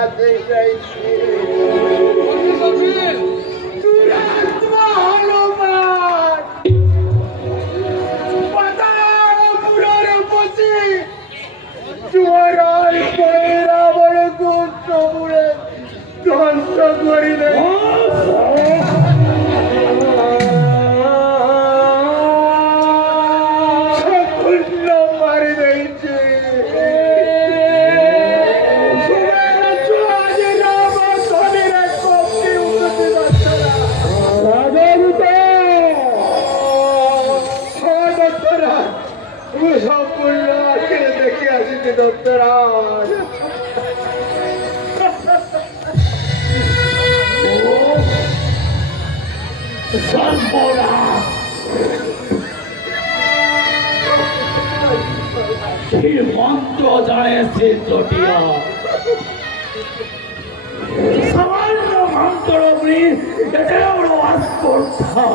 হারাতে চাইছি। দুরাত্মা হনুমান পাতালপুরের বসে জোয়ার রাবণ গোত্রমূলে ধ্বংস করিলে। সম্পূর্ণ আখেরে দেখে আসিতে দত্তরাজ। মন্ত্র জানেছে জটিয়া সামান্য মন্ত্র এটাও আজ করতা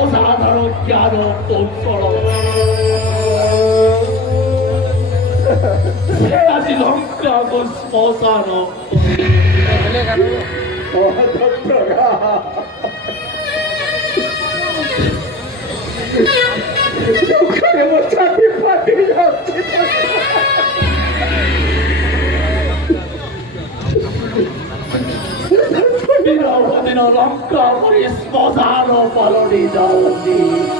অসাধারণ জ্ঞান কৌশল আজ লঙ্কা শ্মশান লঙ্কা শ্মশান পালনি যাওয়া